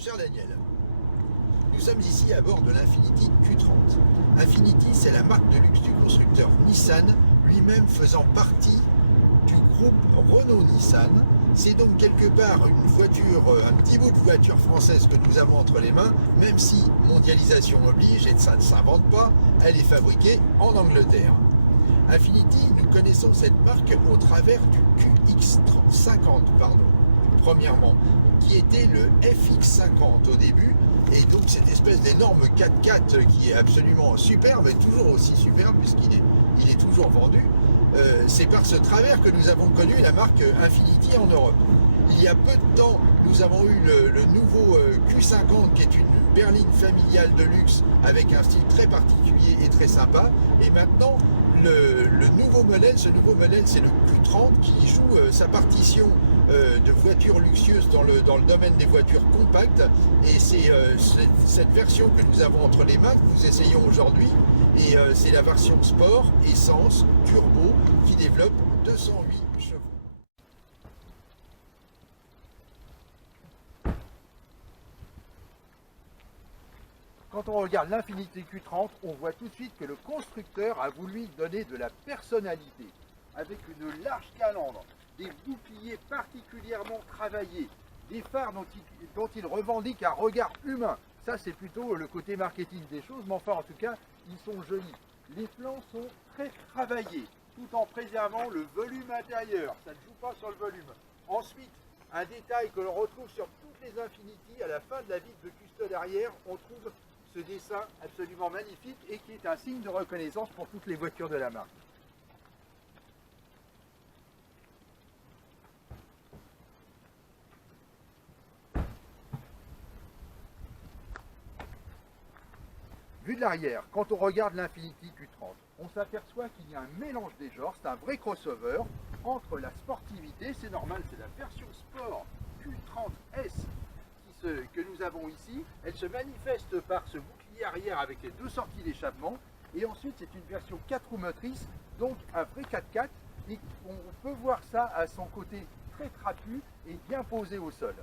cher Daniel, nous sommes ici à bord de l'Infiniti Q30. Infiniti, c'est la marque de luxe du constructeur Nissan, lui-même faisant partie du groupe Renault-Nissan. C'est donc quelque part une voiture, un petit bout de voiture française que nous avons entre les mains, même si mondialisation oblige et ça ne s'invente pas, elle est fabriquée en Angleterre. Infiniti, nous connaissons cette marque au travers du QX50, premièrement, qui était le FX50 au début, et donc cette espèce d'énorme 4x4 qui est absolument superbe, et toujours aussi superbe puisqu'il est toujours vendu. C'est par ce travers que nous avons connu la marque Infiniti en Europe. Il y a peu de temps, nous avons eu le nouveau Q50 qui est une berline familiale de luxe avec un style très particulier et très sympa. Et maintenant, ce nouveau modèle, c'est le Q30 qui joue sa partition de voitures luxueuses dans le domaine des voitures compactes. Et c'est cette version que nous avons entre les mains que nous essayons aujourd'hui. Et c'est la version sport, essence, turbo qui développe 208 chevaux. Quand on regarde l'Infiniti Q30, on voit tout de suite que le constructeur a voulu donner de la personnalité, avec une large calandre, des boucliers particulièrement travaillés, des phares dont il revendique un regard humain. Ça, c'est plutôt le côté marketing des choses, mais enfin, en tout cas, ils sont jolis. Les plans sont très travaillés, tout en préservant le volume intérieur. Ça ne joue pas sur le volume. Ensuite, un détail que l'on retrouve sur toutes les Infiniti, à la fin de la vitre de custode arrière, on trouve ce dessin absolument magnifique et qui est un signe de reconnaissance pour toutes les voitures de la marque. Vue de l'arrière, quand on regarde l'Infiniti Q30, on s'aperçoit qu'il y a un mélange des genres, c'est un vrai crossover entre la sportivité, c'est normal, c'est la version sport Q30S que nous avons ici, elle se manifeste par ce bouclier arrière avec les deux sorties d'échappement, et ensuite c'est une version 4 roues motrices, donc un vrai 4x4, et on peut voir ça à son côté très trapu et bien posé au sol.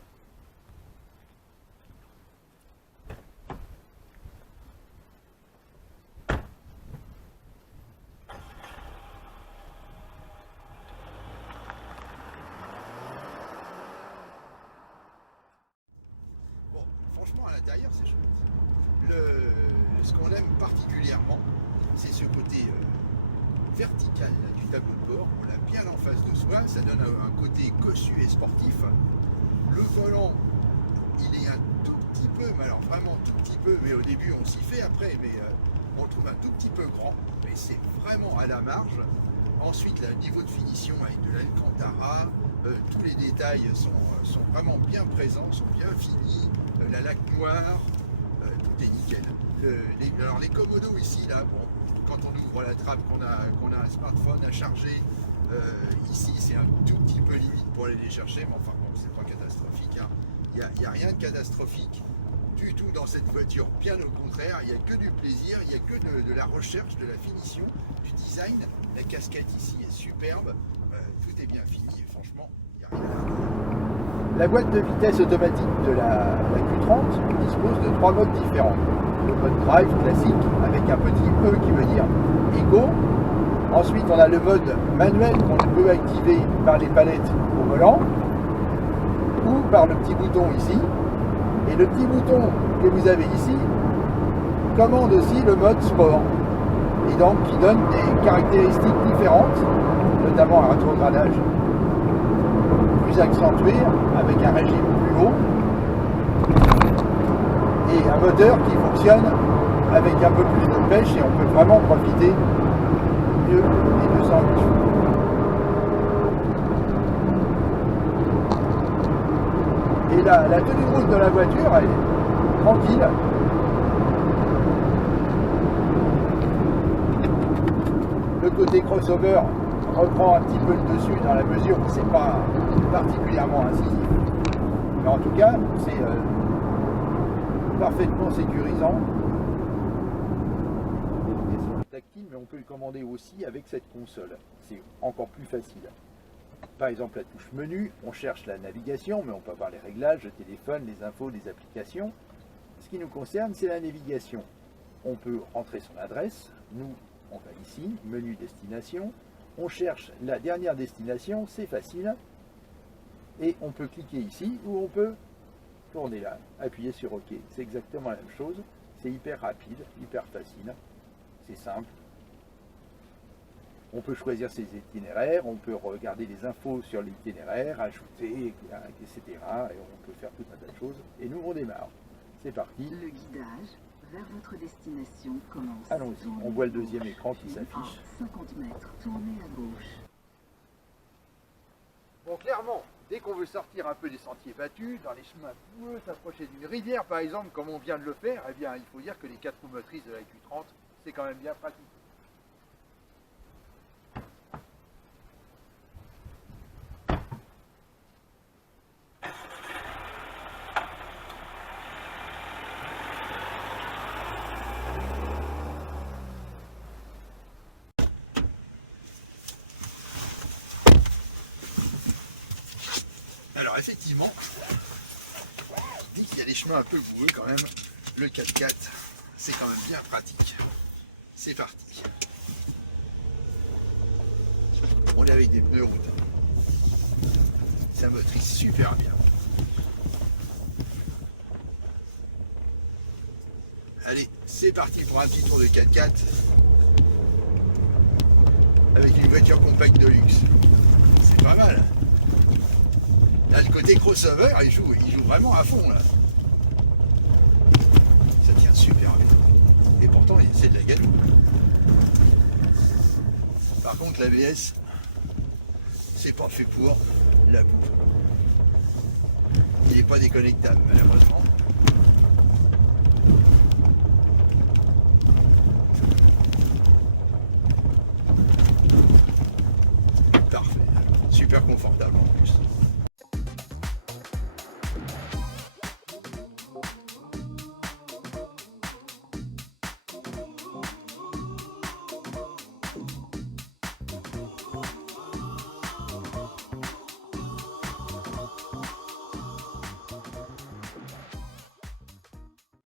Franchement, à l'intérieur, c'est chouette. Ce qu'on aime particulièrement, c'est ce côté vertical là, du tableau de bord. On l'a bien en face de soi, ça donne un côté cossu et sportif. Le volant, il est un tout petit peu, mais alors vraiment tout petit peu, mais au début on s'y fait après, mais on le trouve un tout petit peu grand, mais c'est vraiment à la marge. Ensuite, le niveau de finition avec de l'Alcantara, tous les détails sont vraiment bien présents, sont bien finis. La laque noire, tout est nickel. Alors les commodos ici, là, bon, quand on ouvre la trappe, qu'on a un smartphone à charger, ici c'est un tout petit peu limite pour aller les chercher, mais enfin bon, c'est pas catastrophique. Hein. Il n'y a rien de catastrophique du tout dans cette voiture, bien au contraire, il n'y a que du plaisir, il n'y a que de la recherche, de la finition, du design. La casquette ici est superbe, tout est bien fini, et franchement, il n'y a rien à dire. La boîte de vitesse automatique de la Q30 dispose de 3 modes différents. Le mode drive classique avec un petit E qui veut dire Eco. Ensuite, on a le mode manuel qu'on peut activer par les palettes au volant ou par le petit bouton ici. Et le petit bouton que vous avez ici commande aussi le mode sport. Et donc qui donne des caractéristiques différentes, notamment un rétrogradage plus accentué, avec un régime plus haut, et un moteur qui fonctionne avec un peu plus de pêche, et on peut vraiment profiter mieux des 208 chevaux. Et la tenue de route de la voiture, elle est tranquille. Le côté crossover reprend un petit peu le dessus dans la mesure où c'est pas particulièrement incisif. Mais en tout cas, c'est parfaitement sécurisant. Et c'est tactile, mais on peut le commander aussi avec cette console. C'est encore plus facile. Par exemple, la touche menu, on cherche la navigation, mais on peut avoir les réglages, le téléphone, les infos, les applications. Ce qui nous concerne, c'est la navigation. On peut rentrer son adresse. Nous, on va ici, menu destination. On cherche la dernière destination, c'est facile. Et on peut cliquer ici ou on peut tourner là, appuyer sur OK. C'est exactement la même chose. C'est hyper rapide, hyper facile. C'est simple. On peut choisir ses itinéraires, on peut regarder les infos sur l'itinéraire, ajouter, etc. Et on peut faire tout un tas de choses. Et nous, on démarre. C'est parti. Le guidage vers votre destination commence. Allons-y. On voit le deuxième écran qui s'affiche. 50 mètres, tournez à gauche. Bon, clairement, dès qu'on veut sortir un peu des sentiers battus, dans les chemins boueux, s'approcher d'une rivière, par exemple, comme on vient de le faire, eh bien, il faut dire que les 4 roues motrices de la Q30, c'est quand même bien pratique. Alors effectivement, dès qu'il y a des chemins un peu boueux quand même, le 4x4, c'est quand même bien pratique. C'est parti. On est avec des pneus route. Ça motrice super bien. Allez, c'est parti pour un petit tour de 4x4 avec une voiture compacte de luxe. C'est pas mal. Là, le côté crossover, il joue vraiment à fond là. Ça tient super bien. Et pourtant, c'est de la gadoue. Par contre, l'ABS, c'est pas fait pour la boue. Il n'est pas déconnectable, malheureusement. Parfait. Super confortable en plus.